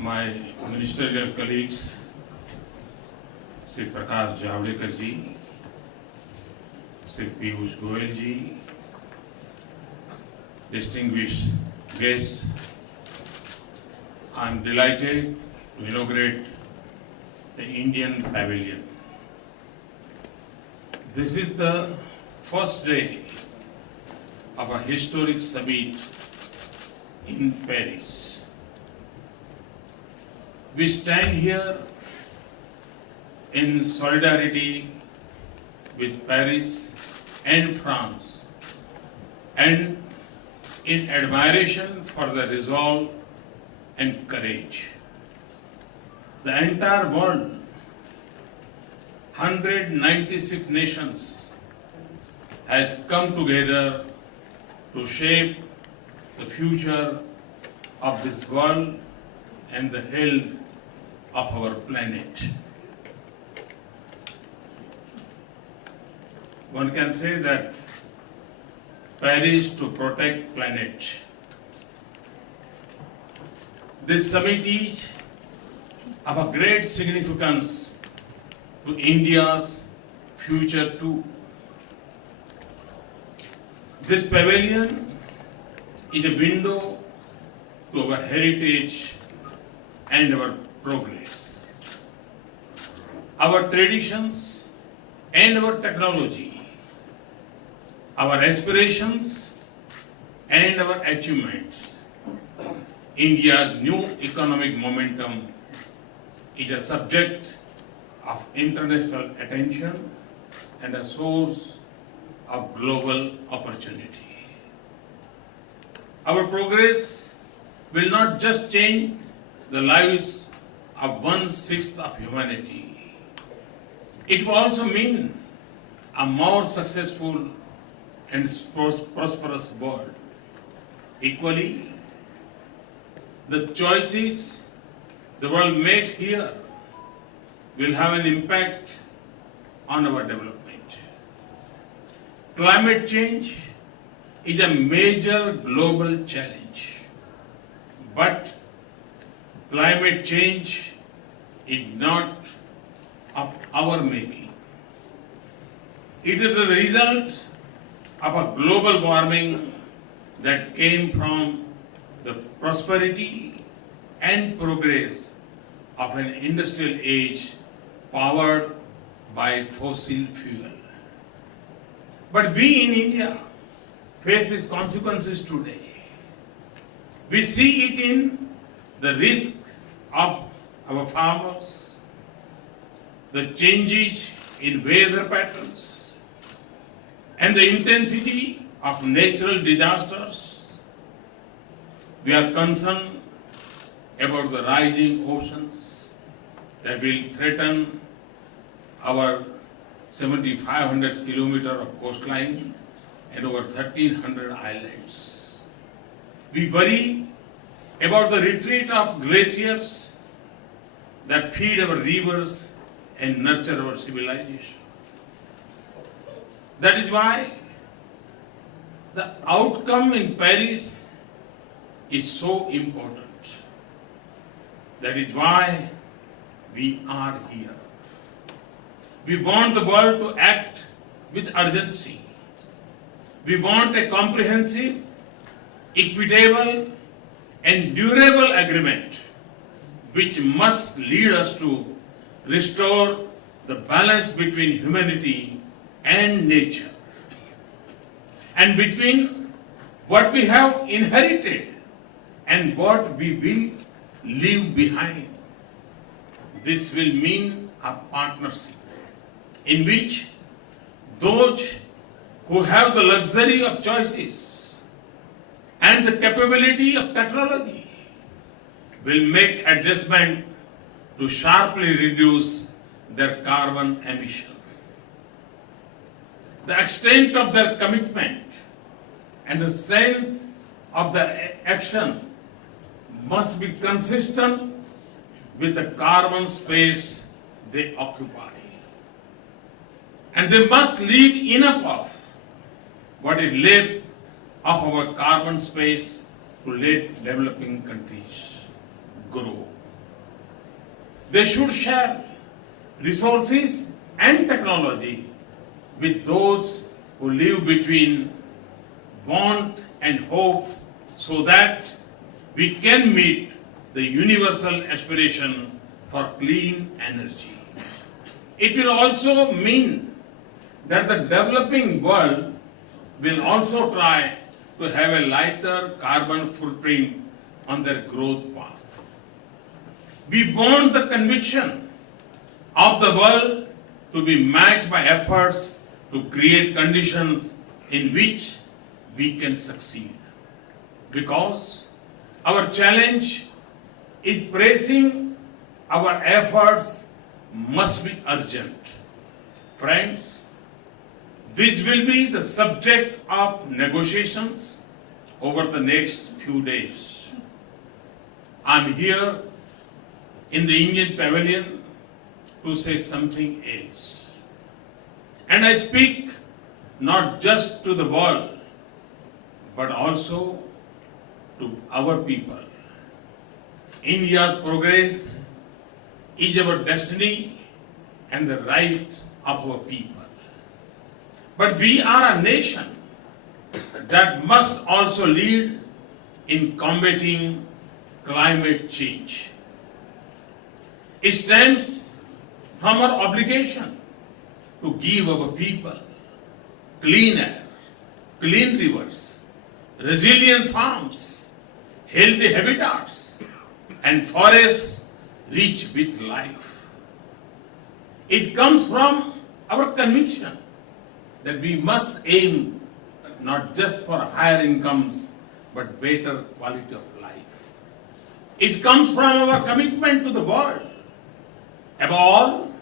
my ministerial colleagues, Sri Prakash Javadekar ji, Sri Piyush Goyal ji, distinguished guests, I am delighted to inaugurate the Indian Pavilion. This is the first day of a historic summit in Paris. We stand here in solidarity with Paris and France and in admiration for the resolve and courage. The entire world, 196 nations, has come together to shape the future of this world and the health of our planet. One can say that Paris to protect planet. This summit is of a great significance to India's future too. This pavilion is a window to our heritage and our progress, our traditions and our technology, our aspirations and our achievements. India's new economic momentum is a subject of international attention and a source of global opportunity. Our progress will not just change the lives of 1/6 of humanity. It will also mean a more successful and prosperous world. Equally, the choices the world makes here will have an impact on our development. Climate change is a major global challenge, but climate change is not of our making. It is the result of a global warming that came from the prosperity and progress of an industrial age powered by fossil fuel. But we in India face its consequences today. We see it in the risk of our farmers, the changes in weather patterns, and the intensity of natural disasters. We are concerned about the rising oceans that will threaten our 7,500 kilometers of coastline and over 1,300 islands. We worry about the retreat of glaciers that feed our rivers and nurture our civilization. That is why the outcome in Paris is so important. That is why we are here. We want the world to act with urgency. We want a comprehensive, equitable, and durable agreement which must lead us to restore the balance between humanity and nature and between what we have inherited and what we will leave behind. This will mean a partnership in which those who have the luxury of choices and the capability of technology will make adjustment to sharply reduce their carbon emission. The extent of their commitment and the strength of their action must be consistent with the carbon space they occupy. And they must leave enough of what is left of our carbon space to let developing countries grow. They should share resources and technology with those who live between want and hope so that we can meet the universal aspiration for clean energy. It will also mean that the developing world will also try to have a lighter carbon footprint on their growth path. We want the conviction of the world to be matched by efforts to create conditions in which we can succeed. Because our challenge is pressing, our efforts must be urgent. Friends, this will be the subject of negotiations over the next few days. I'm here in the Indian Pavilion to say something else. And I speak not just to the world, but also to our people. India's progress is our destiny and the right of our people. But we are a nation that must also lead in combating climate change. It stems from our obligation to give our people clean air, clean rivers, resilient farms, healthy habitats, and forests rich with life. It comes from our conviction that we must aim not just for higher incomes, but better quality of life. It comes from our commitment to the world. Above all,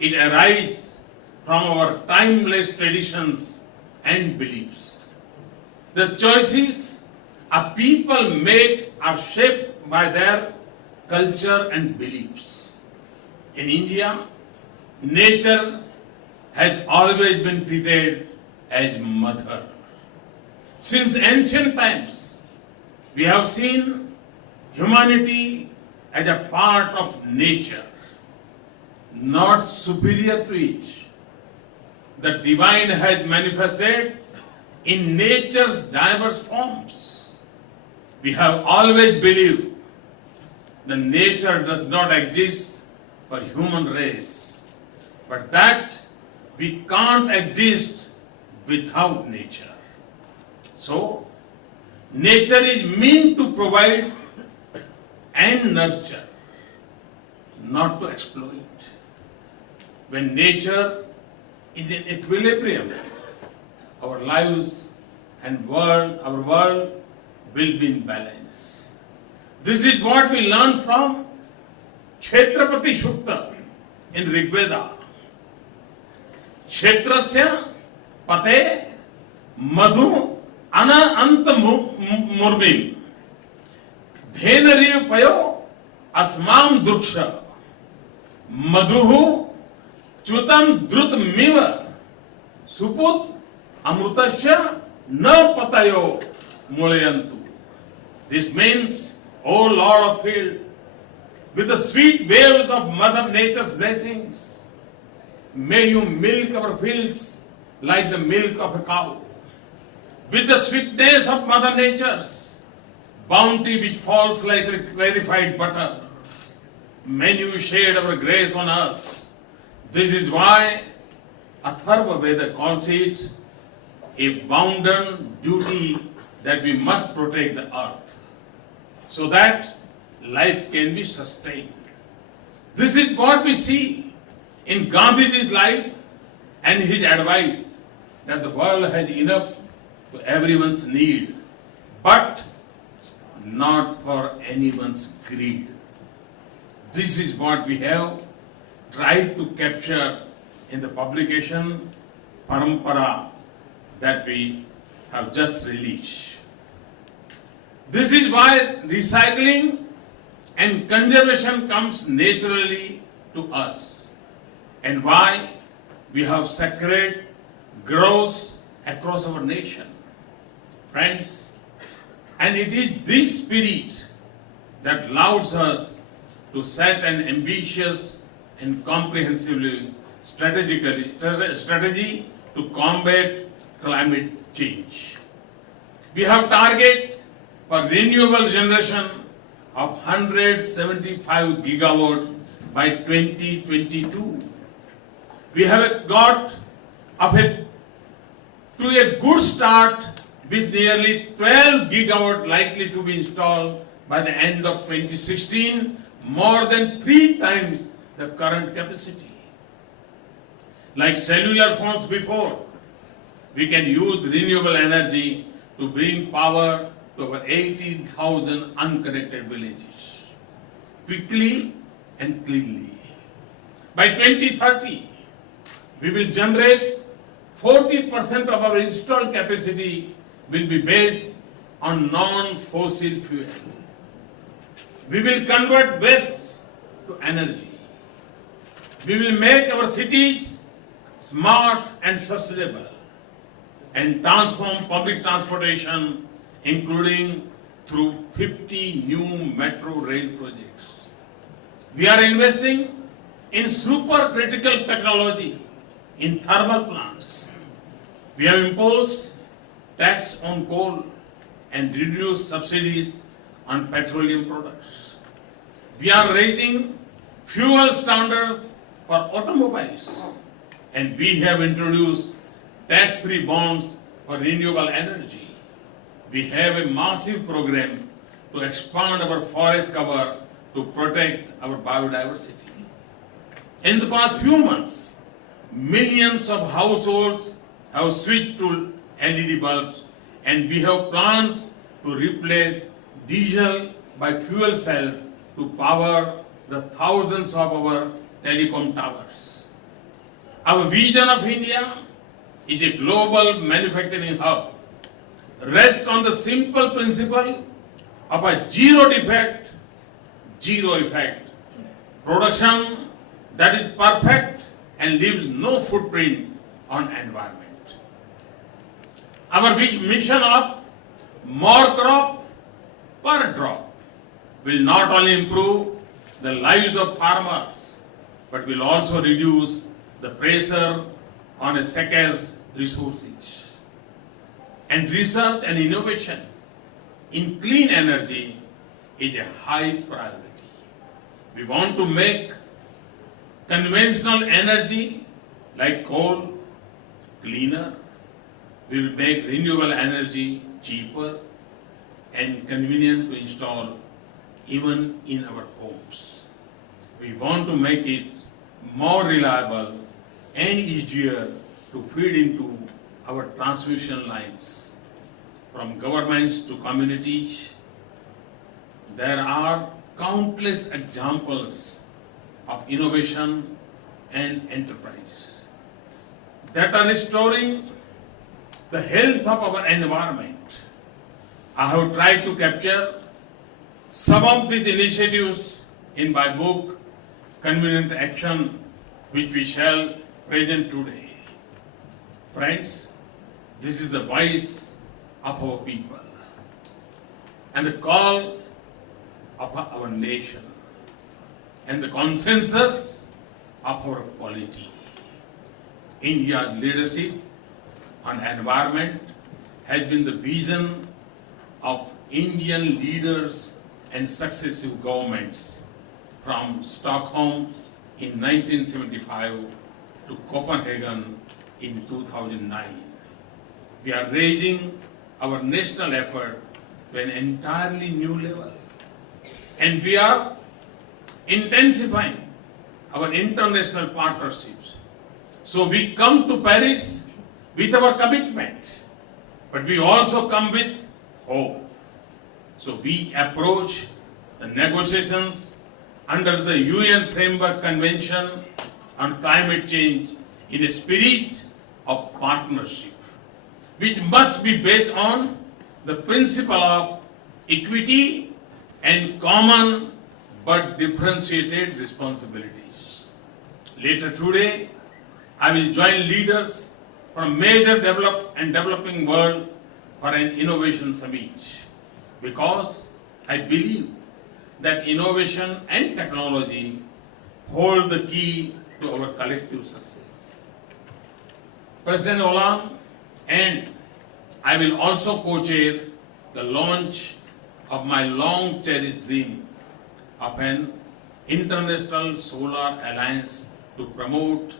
it arises from our timeless traditions and beliefs. The choices a people make are shaped by their culture and beliefs. In India, nature has always been treated as mother. Since ancient times, we have seen humanity as a part of nature, not superior to it. The divine has manifested in nature's diverse forms. We have always believed that nature does not exist for human race, but that we can't exist without nature. So, nature is meant to provide and nurture, not to exploit. When nature is in equilibrium, our lives and our world will be in balance. This is what we learn from Kshetrapati Sukta in Rigveda. Kshetrasya pate madhu ana ant murmim dhenari payo asmam druksha madhuhu chutam drutmiva suput amrutasya na patayo mulayantu. This means, O Lord of field, with the sweet waves of Mother Nature's blessings, may you milk our fields like the milk of a cow. With the sweetness of Mother Nature's bounty which falls like a clarified butter, may you shed our grace on us. This is why Atharva Veda calls it a bounden duty that we must protect the earth so that life can be sustained. This is what we see in Gandhiji's life and his advice that the world has enough to everyone's need, but not for anyone's greed. This is what we have tried to capture in the publication Parampara that we have just released. This is why recycling and conservation comes naturally to us, and why we have sacred groves across our nation. Friends, and it is this spirit that allows us to set an ambitious and strategy to combat climate change. We have target for renewable generation of 175 gigawatt by 2022. We have got to a good start with nearly 12 gigawatt likely to be installed by the end of 2016, more than 3 times the current capacity. Like cellular phones before, we can use renewable energy to bring power to over 18,000 unconnected villages, quickly and cleanly. By 2030, we will generate 40% of our installed capacity will be based on non-fossil fuel. We will convert waste to energy. We will make our cities smart and sustainable and transform public transportation, including through 50 new metro rail projects. We are investing in supercritical technology in thermal plants. We have imposed tax on coal and reduced subsidies on petroleum products. We are raising fuel standards for automobiles, and we have introduced tax-free bonds for renewable energy. We have a massive program to expand our forest cover to protect our biodiversity. In the past few months, millions of households have switched to LED bulbs, and we have plans to replace diesel by fuel cells to power the thousands of our telecom towers. Our vision of India is a global manufacturing hub, rests on the simple principle of a zero defect, zero effect production that is perfect and leaves no footprint on environment. Our mission of more crop per drop will not only improve the lives of farmers, but will also reduce the pressure on a scarce resources. And research and innovation in clean energy is a high priority. We want to make conventional energy like coal cleaner. We will make renewable energy cheaper and convenient to install even in our homes. We want to make it more reliable and easier to feed into our transmission lines. From governments to communities, there are countless examples of innovation and enterprise that are restoring the health of our environment. I have tried to capture some of these initiatives in my book, Convenient Action, which we shall present today. Friends, this is the voice of our people and the call of our nation and the consensus of our polity. India's leadership on environment has been the vision of Indian leaders and successive governments from Stockholm in 1975 to Copenhagen in 2009. We are raising our national effort to an entirely new level, and we are intensifying our international partnerships. So we come to Paris with our commitment, but we also come with hope. So we approach the negotiations under the UN Framework Convention on Climate Change in a spirit of partnership, which must be based on the principle of equity and common but differentiated responsibilities. Later today, I will join leaders from major developing world for an innovation summit, because I believe that innovation and technology hold the key to our collective success. President Hollande and I will also co-chair the launch of my long-cherished dream of an international solar alliance to promote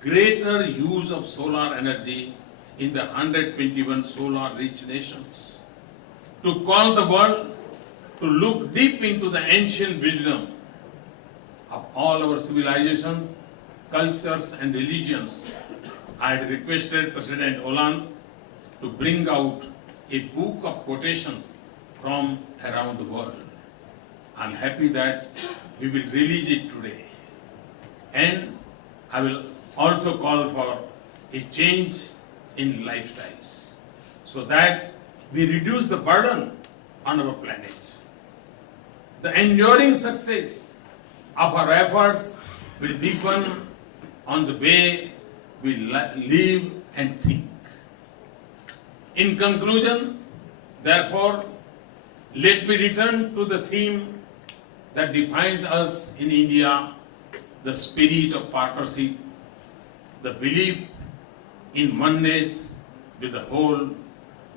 greater use of solar energy in the 121 solar-rich nations, to call the world to look deep into the ancient wisdom of all our civilizations, cultures and religions. I had requested President Hollande to bring out a book of quotations from around the world. I am happy that we will release it today. And I will also call for a change in lifestyles so that we reduce the burden on our planet. The enduring success of our efforts will depend on the way we live and think. In conclusion, therefore, let me return to the theme that defines us in India, the spirit of partnership, the belief in oneness with the whole,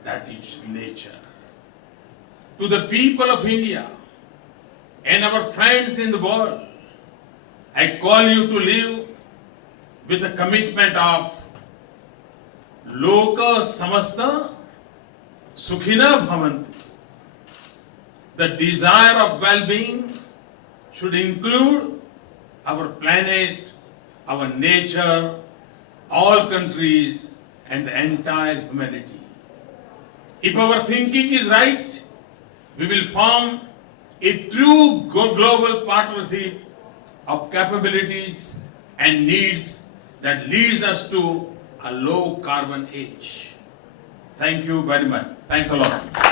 that is nature. To the people of India and our friends in the world, I call you to live with the commitment of Loka Samasta Sukhina Bhavantu. The desire of well-being should include our planet, our nature, all countries, and the entire humanity. If our thinking is right, we will form a true global partnership of capabilities and needs that leads us to a low carbon age. Thank you very much. Thanks a lot.